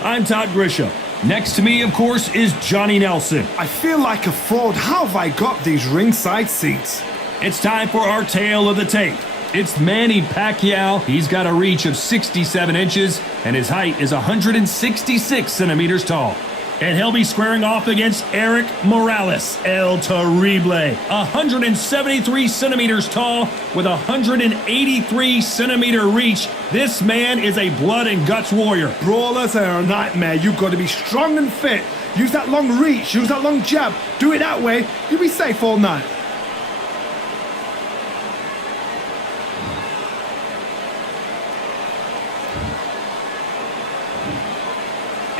I'm Todd Grisham. Next to me, of course, is Johnny Nelson. I feel like a fraud. How have I got these ringside seats? It's time for our tale of the tape. It's Manny Pacquiao. He's got a reach of 67 inches, and his height is 166 centimeters tall. And he'll be squaring off against Erik Morales, El Terrible, 173 centimeters tall with 183 centimeter reach. This man is a blood and guts warrior. Brawlers are a nightmare. You've got to be strong and fit. Use that long reach, use that long jab. Do it that way, you'll be safe all night.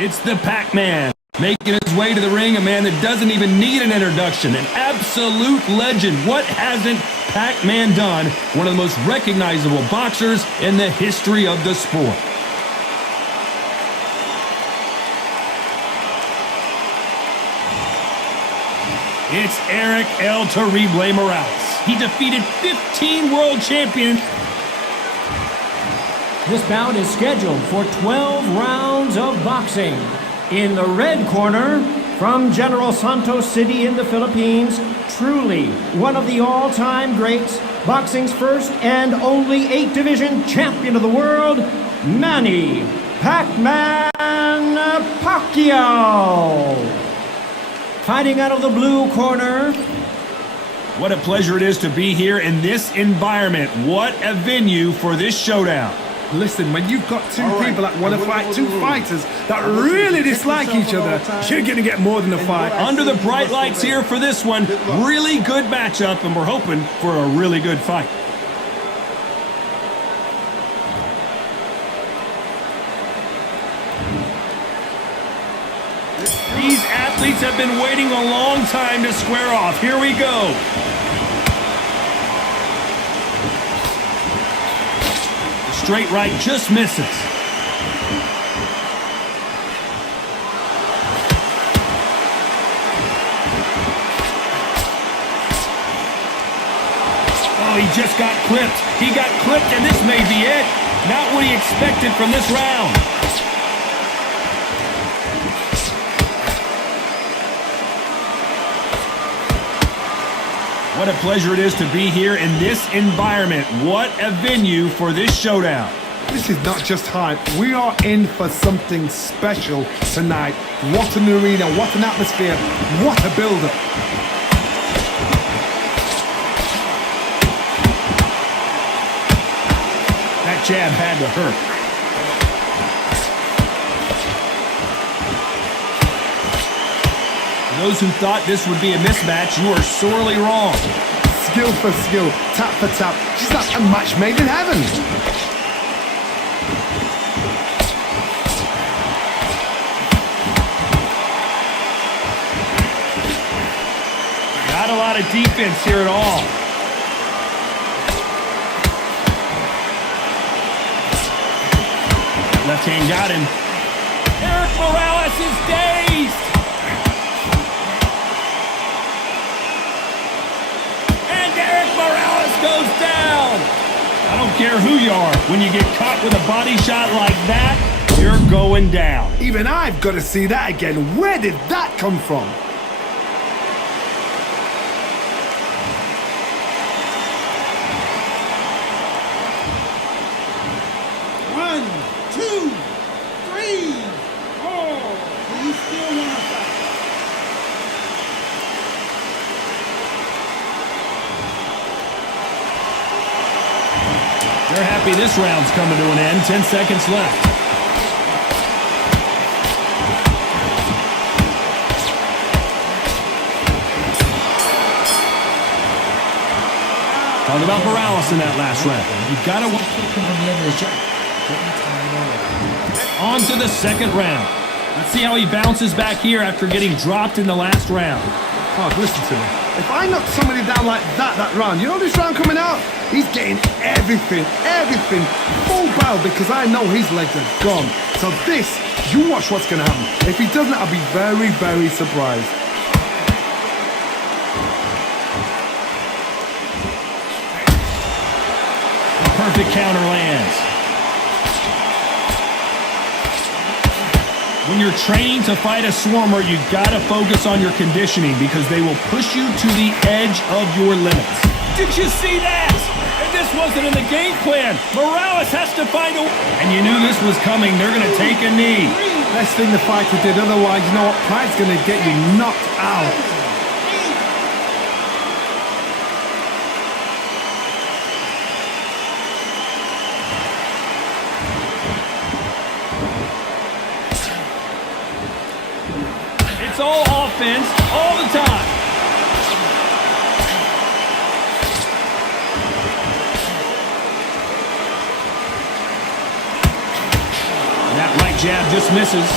It's the Pac-Man. Making his way to the ring, a man that doesn't even need an introduction, an absolute legend. What hasn't Pac-Man done? One of the most recognizable boxers in the history of the sport. It's Erik El Terrible Morales. He defeated 15 world champions. This bout is scheduled for 12 rounds of boxing. In the red corner, from General Santos City in the Philippines, truly one of the all-time greats, boxing's first and only 8-division champion of the world, Manny Pac-Man Pacquiao. Fighting out of the blue corner. What a pleasure it is to be here in this environment. What a venue for this showdown. Listen, when you've got two people that want to fight, two fighters that really dislike each other, you're going to get more than a fight. Under the bright lights here for this one, really good matchup, and we're hoping for a really good fight. These athletes have been waiting a long time to square off. Here we go. Straight right just misses. Oh, he just got clipped. He got clipped, and this may be it. Not what he expected from this round. What a pleasure it is to be here in this environment. What a venue for this showdown. This is not just hype. We are in for something special tonight. What an arena, what an atmosphere, what a build-up. That jab had to hurt. Those who thought this would be a mismatch, you are sorely wrong. Skill for skill, tap for tap. She's like a match made in heaven. Not a lot of defense here at all. Left hand got him. Erik Morales is dazed. Erik Morales goes down. I don't care who you are. When you get caught with a body shot like that, you're going down. Even I've got to see that again. Where did that come from? One, two, three, four. Do you still want to fight? They're happy this round's coming to an end. 10 seconds left. Talk about Morales in that last round. You've got to... On to the second round. Let's see how he bounces back here after getting dropped in the last round. Oh, listen to me. If I knock somebody down like that round, you know this round coming out? He's getting everything, full barrel, because I know his legs are gone. So this, you watch what's going to happen. If he doesn't, I'll be very, very surprised. Perfect counter lands. When you're training to fight a swarmer, you gotta focus on your conditioning because they will push you to the edge of your limits. Did you see that? And this wasn't in the game plan. Morales has to find a... And you knew this was coming. They're gonna take a knee. Best thing the fighter did, otherwise you know what, pride's gonna get you knocked out. It's all offense all the time. That right jab just misses.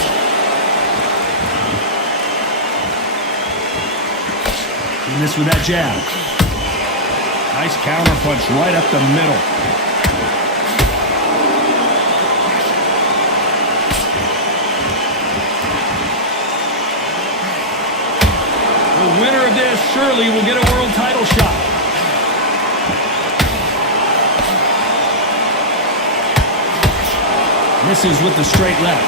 He missed with that jab. Nice counter punch right up the middle. The winner of this surely will get a world title shot. Misses with the straight left.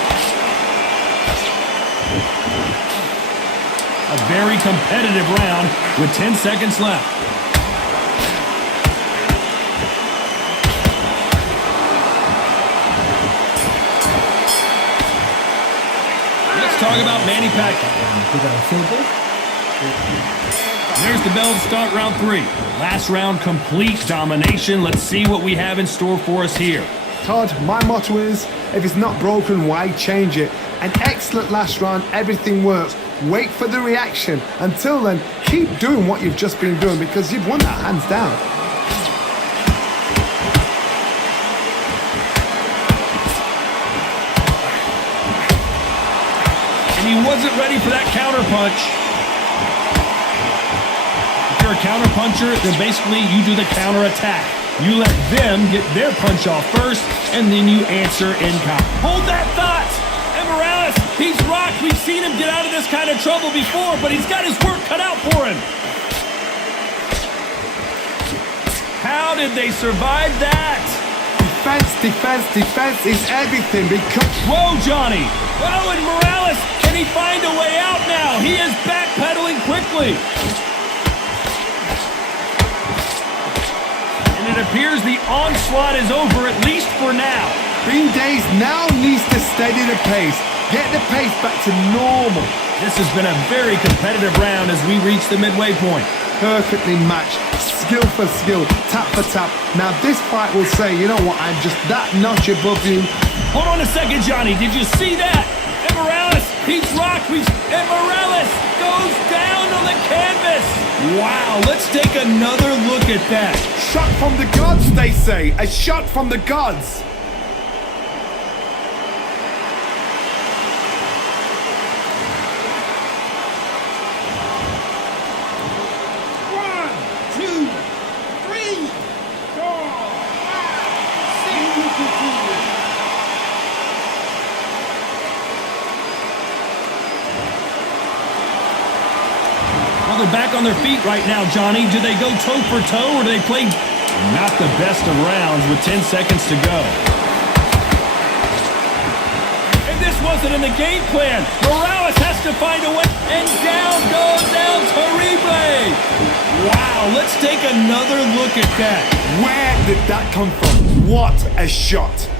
A very competitive round with 10 seconds left. Let's talk about Manny Pacquiao. There's the bell to start round 3. Last round, complete domination. Let's see what we have in store for us here. Todd, my motto is, if it's not broken, why change it? An excellent last round, everything works. Wait for the reaction. Until then, keep doing what you've just been doing because you've won that hands down. And he wasn't ready for that counter punch. If you're a counter puncher, then basically you do the counter attack. You let them get their punch off first, and then you answer in kind. Hold that thought! And Morales, he's rocked. We've seen him get out of this kind of trouble before, but he's got his work cut out for him. How did they survive that? Defense, defense, defense is everything because... Whoa, Johnny! Oh, and Morales, can he find a way out now? He is backpedaling quickly. And it appears the onslaught is over, at least for now. Bean Days now needs to steady the pace. Get the pace back to normal. This has been a very competitive round as we reach the midway point. Perfectly matched, skill for skill, tap for tap. Now this fight will say, you know what, I'm just that notch above you. Hold on a second, Johnny. Did you see that? And Morales, he's rocked. And Morales goes down on the canvas. Wow, let's take another look at that. Shot from the gods, they say. A shot from the gods. Well, they're back on their feet right now, Johnny. Do they go toe for toe, or do they play not the best of rounds with 10 seconds to go? And this wasn't in the game plan. Morales has to find a way. And down goes El Terrible. Wow, let's take another look at that. Where did that come from? What a shot.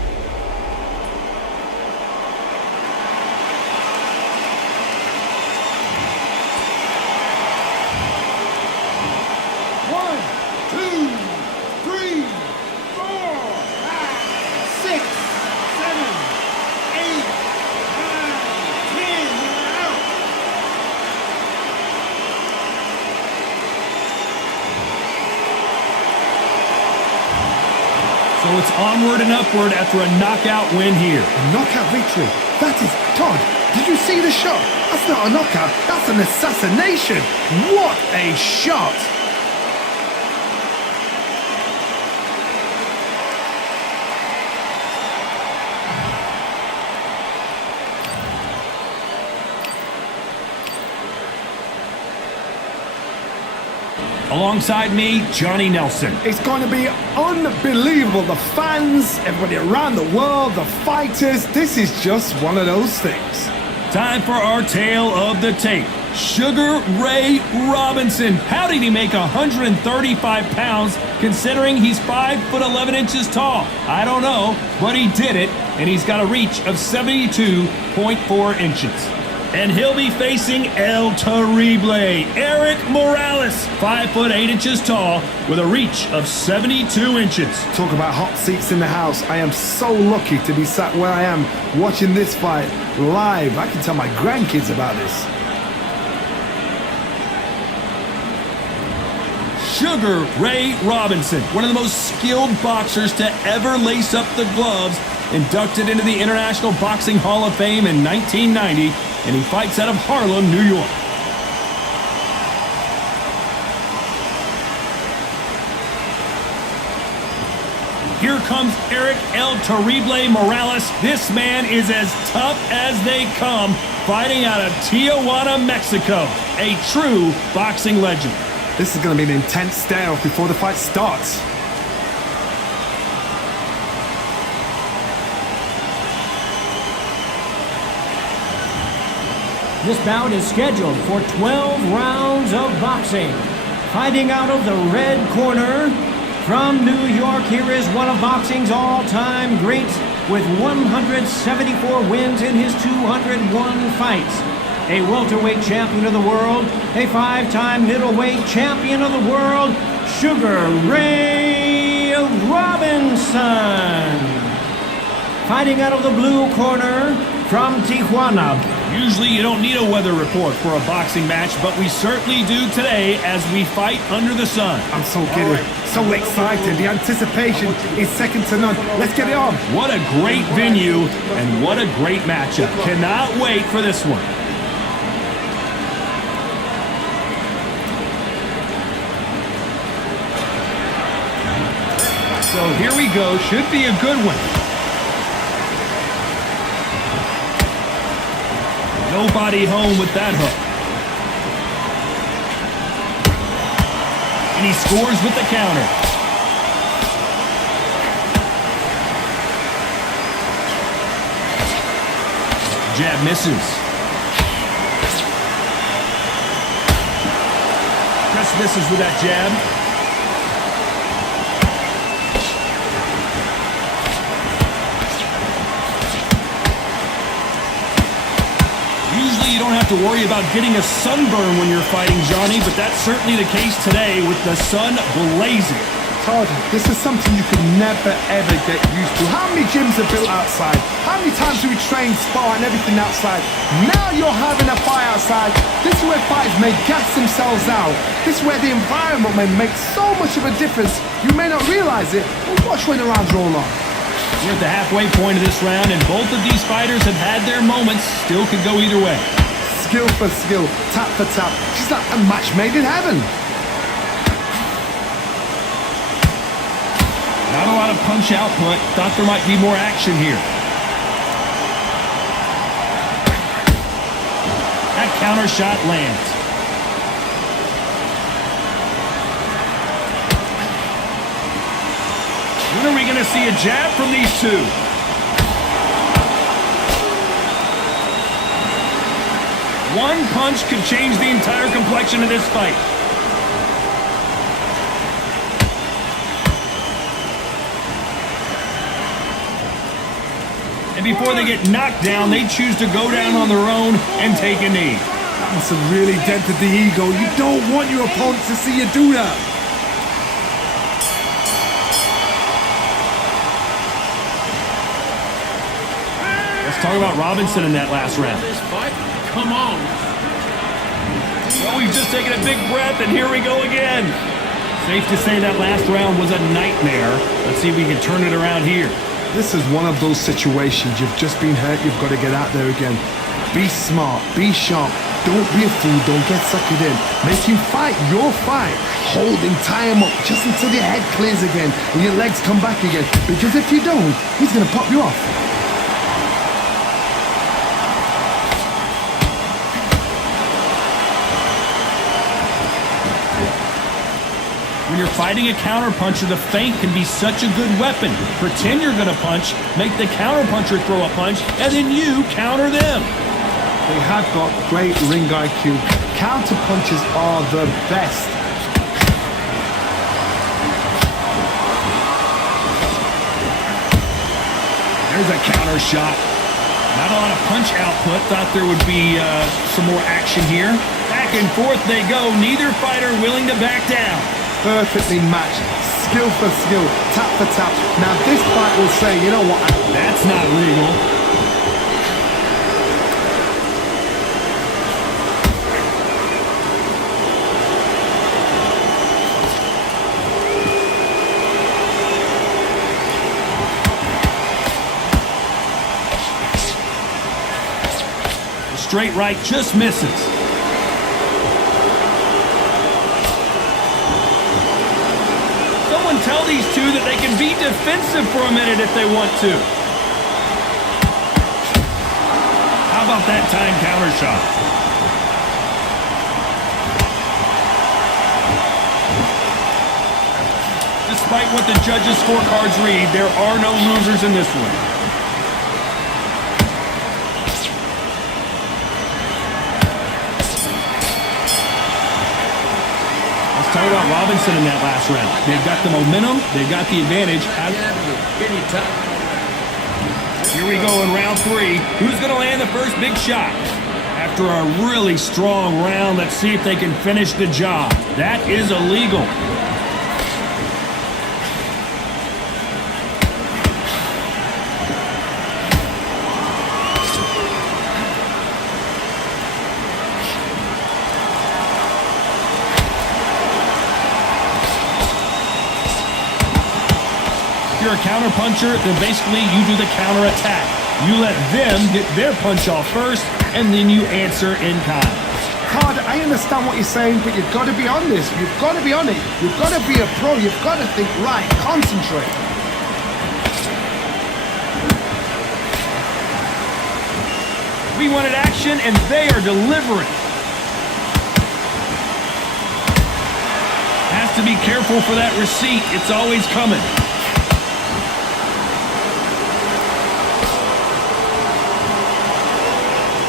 So it's onward and upward after a knockout win here. A knockout victory. That is, Todd, did you see the shot? That's not a knockout, that's an assassination. What a shot. Alongside me, Johnny Nelson. It's going to be unbelievable. The fans, everybody around the world, the fighters. This is just one of those things. Time for our tale of the tape. Sugar Ray Robinson. How did he make 135 pounds considering he's 5'11" tall? I don't know, but he did it, and he's got a reach of 72.4 inches. And he'll be facing El Terrible, Erik Morales, 5'8" tall, with a reach of 72 inches. Talk about hot seats in the house. I am so lucky to be sat where I am watching this fight live. I can tell my grandkids about this. Sugar Ray Robinson, one of the most skilled boxers to ever lace up the gloves, inducted into the International Boxing Hall of Fame in 1990, and he fights out of Harlem, New York. Here comes Erik El Terrible Morales. This man is as tough as they come, fighting out of Tijuana, Mexico. A true boxing legend. This is going to be an intense stare-off before the fight starts. This bout is scheduled for 12 rounds of boxing. Fighting out of the red corner, from New York, here is one of boxing's all-time greats with 174 wins in his 201 fights. A welterweight champion of the world, a 5-time middleweight champion of the world, Sugar Ray Robinson. Fighting out of the blue corner, from Tijuana. Usually you don't need a weather report for a boxing match, but we certainly do today as we fight under the sun. I'm so giddy, so excited. The anticipation is second to none. Let's get it on. What a great venue and what a great matchup. Cannot wait for this one. So here we go. Should be a good one. Nobody home with that hook. And he scores with the counter. Jab misses. Just misses with that jab. You don't have to worry about getting a sunburn when you're fighting, Johnny, but that's certainly the case today with the sun blazing. Todd, this is something you could never, ever get used to. How many gyms are built outside? How many times do we train, spar, and everything outside? Now you're having a fight outside. This is where fighters may gas themselves out. This is where the environment may make so much of a difference. You may not realize it, but watch when the rounds roll on. We're at the halfway point of this round, and both of these fighters have had their moments. Still could go either way. Skill for skill, tap for tap. She's like a match made in heaven. Not a lot of punch output. Thought there might be more action here. That counter shot lands. When are we going to see a jab from these two? One punch could change the entire complexion of this fight. And before they get knocked down, they choose to go down on their own and take a knee. That must have really dented the ego. You don't want your opponent to see you do that. Let's talk about Robinson in that last round. This fight? Come on. Well, we've just taken a big breath, and here we go again. Safe to say that last round was a nightmare. Let's see if we can turn it around here. This is one of those situations. You've just been hurt. You've got to get out there again. Be smart. Be sharp. Don't be a fool. Don't get suckered in. Make him fight your fight. Hold him, tie him up just until your head clears again and your legs come back again. Because if you don't, he's going to pop you off. When you're fighting a counterpuncher, the feint can be such a good weapon. Pretend you're going to punch, make the counterpuncher throw a punch, and then you counter them. They have got great ring IQ. Counter punches are the best. There's a counter shot. Not a lot of punch output. Thought there would be some more action here. Back and forth they go. Neither fighter willing to back down. Perfectly matched. Skill for skill. Tap for tap. Now this fight will say, you know what? That's not legal. Straight right just misses. Someone tell these two that they can be defensive for a minute if they want to. How about that time counter shot? Despite what the judges' scorecards read, there are no losers in this one. Talk about Robinson in that last round. They've got the momentum. They've got the advantage. Here we go in round 3. Who's going to land the first big shot? After a really strong round, let's see if they can finish the job. That is illegal. If you're a counter puncher, then basically you do the counter attack. You let them get their punch off first, and then you answer in kind. Card, I understand what you're saying, but you've got to be on this. You've got to be on it. You've got to be a pro. You've got to think right. Concentrate. We wanted action, and they are delivering. Has to be careful for that receipt. It's always coming.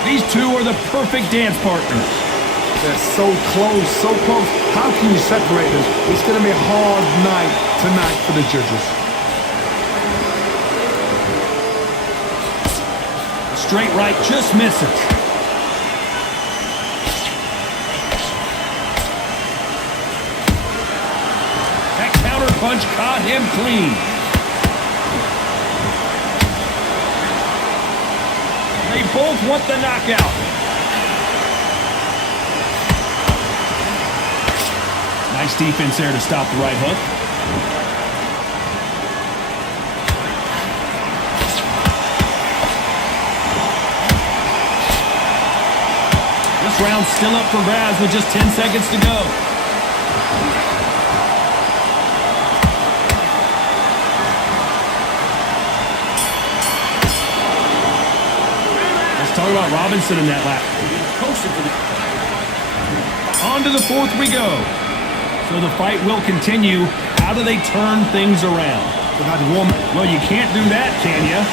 These two are the perfect dance partners. They're so close, so close. How can you separate them? It's going to be a hard night tonight for the judges. The straight right just misses. That counter punch caught him clean. They both want the knockout. Nice defense there to stop the right hook. This round's still up for grabs with just 10 seconds to go. Talk about Robinson in that lap. On to the 4th we go. So the fight will continue. How do they turn things around? Well, you can't do that, can you?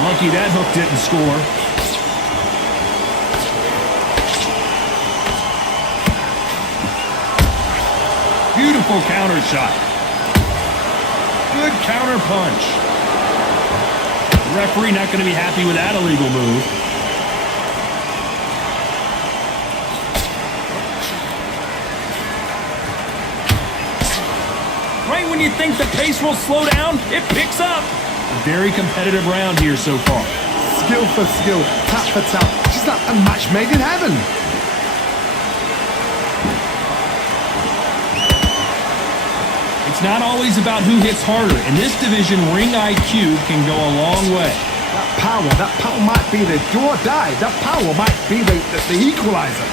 Lucky that hook didn't score. Beautiful counter shot. Good counter punch. The referee not going to be happy with that illegal move. Right when you think the pace will slow down, it picks up. A very competitive round here so far. Skill for skill, tap for tap. Just like a match made in heaven. It's not always about who hits harder. In this division, ring IQ can go a long way. That power might be the do or die. That power might be the equalizer.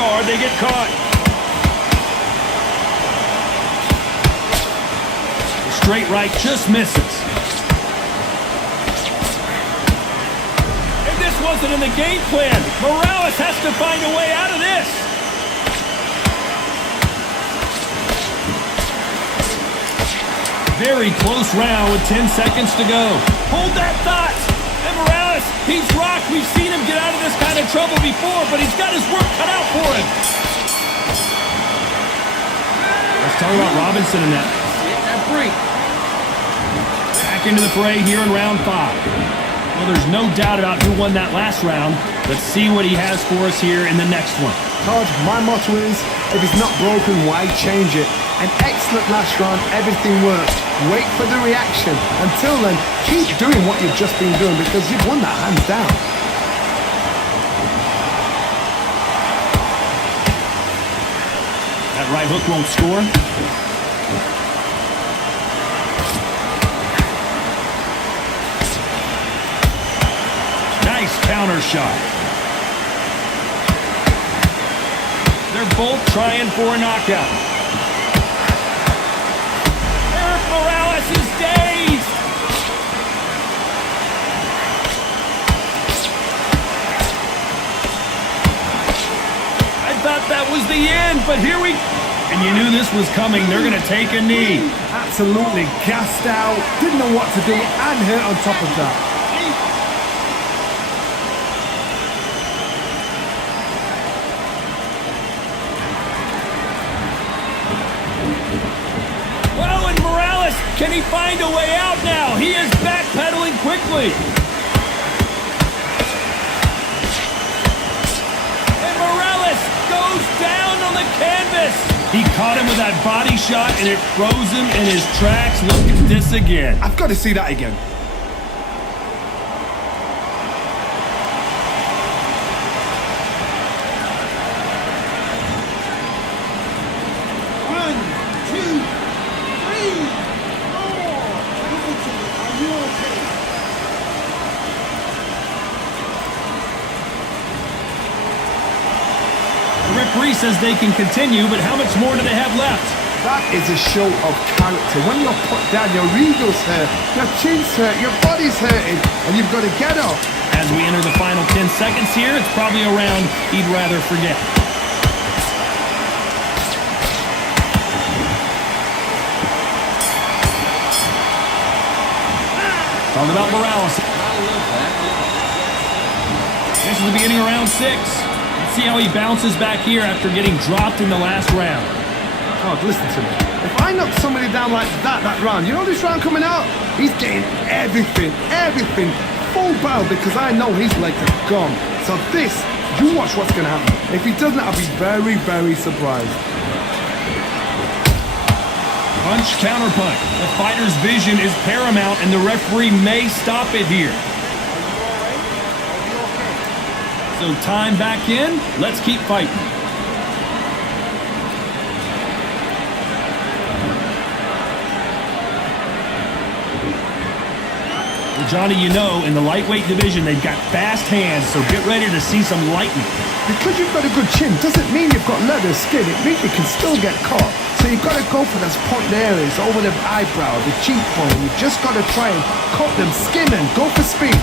guard, they get caught. Straight right just misses. And this wasn't in the game plan. Morales has to find a way out of this. Very close round with 10 seconds to go. Hold that thought. And Morales, he's rocked. We've seen him get out of this kind of trouble before, but he's got his work cut out for him. Let's talk about Robinson in that. That break. Back into the fray here in round 5. Well, there's no doubt about who won that last round. Let's see what he has for us here in the next one. Todd, my motto is, if it's not broken, why change it? An excellent last round, everything worked. Wait for the reaction. Until then, keep doing what you've just been doing because you've won that hands down. That right hook won't score. Nice counter shot. They're both trying for a knockout. Erik Morales is dazed. I thought that was the end, but here we... And you knew this was coming. They're going to take a knee. Absolutely gassed out, didn't know what to do, and hurt on top of that. Well, and Morales, can he find a way out now? He is backpedaling quickly. And Morales goes down on the canvas. He caught him with that body shot, and it froze him in his tracks. Look at this again. I've got to see that again. One, two, three, four. Listen to me. Are you okay? The referee says they can continue, but how much more do they have left? That is a show of character. When you're put down, your ego's hurt, your chin's hurt, your body's hurting, and you've got to get up. As we enter the final 10 seconds here, it's probably a round he'd rather forget. Talking about Morales. This is the beginning of round 6. Let's see how he bounces back here after getting dropped in the last round. Oh, listen to me. If I knock somebody down like that round, you know this round coming out? He's getting everything, full barrel because I know his legs are gone. So this, you watch what's going to happen. If he doesn't, I'll be very, very surprised. Punch, counter punch. The fighter's vision is paramount, and the referee may stop it here. So time back in. Let's keep fighting. Well, Johnny, you know, in the lightweight division, they've got fast hands, so get ready to see some lightning. Because you've got a good chin doesn't mean you've got leather skin. It means you can still get caught. So you've got to go for those point areas over the eyebrow, the cheekbone. You've just got to try and cut them, skim them, go for speed.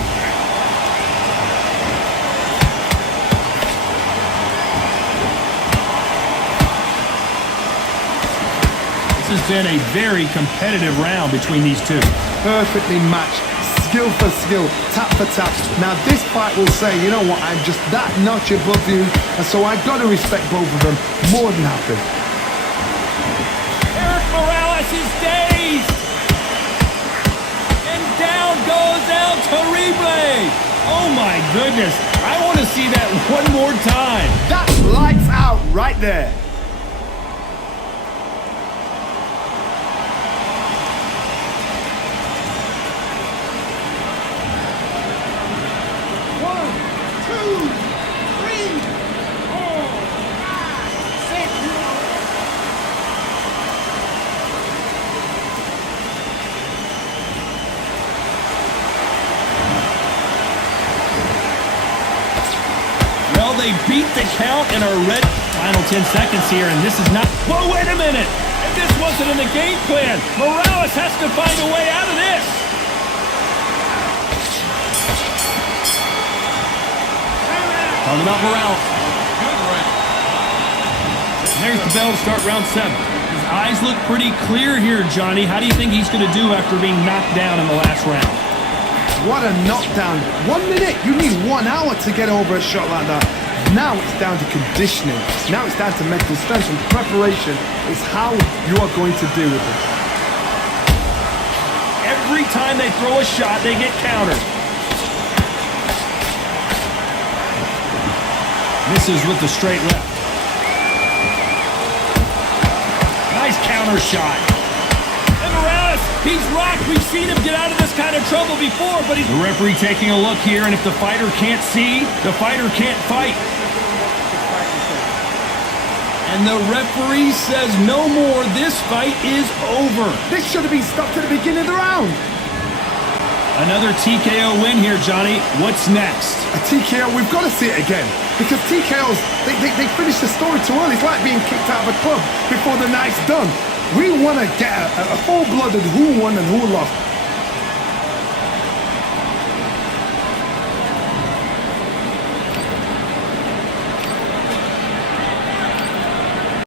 This has been a very competitive round between these two. Perfectly matched, skill for skill, tap for tap. Now this fight will say, you know what, I'm just that notch above you, and so I've got to respect both of them more than happy. Erik Morales is dazed! And down goes El Terrible! Oh my goodness, I want to see that one more time. That's lights out right there. One, two, three, four, five, six. Well, they beat the count in our red. Final 10 seconds here, and this is not. Whoa, wait a minute! And this wasn't in the game plan. Morales has to find a way out of this. Talking about Morales. And there's the bell to start round 7. His eyes look pretty clear here, Johnny. How do you think he's going to do after being knocked down in the last round? What a knockdown. 1 minute, you need 1 hour to get over a shot like that. Now it's down to conditioning. Now it's down to mental strength, and preparation is how you are going to deal with it. Every time they throw a shot, they get countered. Misses with the straight left. Nice counter shot. And Morales, he's rocked. We've seen him get out of this kind of trouble before, but the referee taking a look here, and if the fighter can't see, the fighter can't fight. And the referee says no more. This fight is over. This should have been stopped at the beginning of the round. Another TKO win here, Johnny. What's next? A TKO, we've got to see it again. Because TKOs, they finish the story too early. It's like being kicked out of a club before the night's done. We want to get a full-blooded who won and who lost.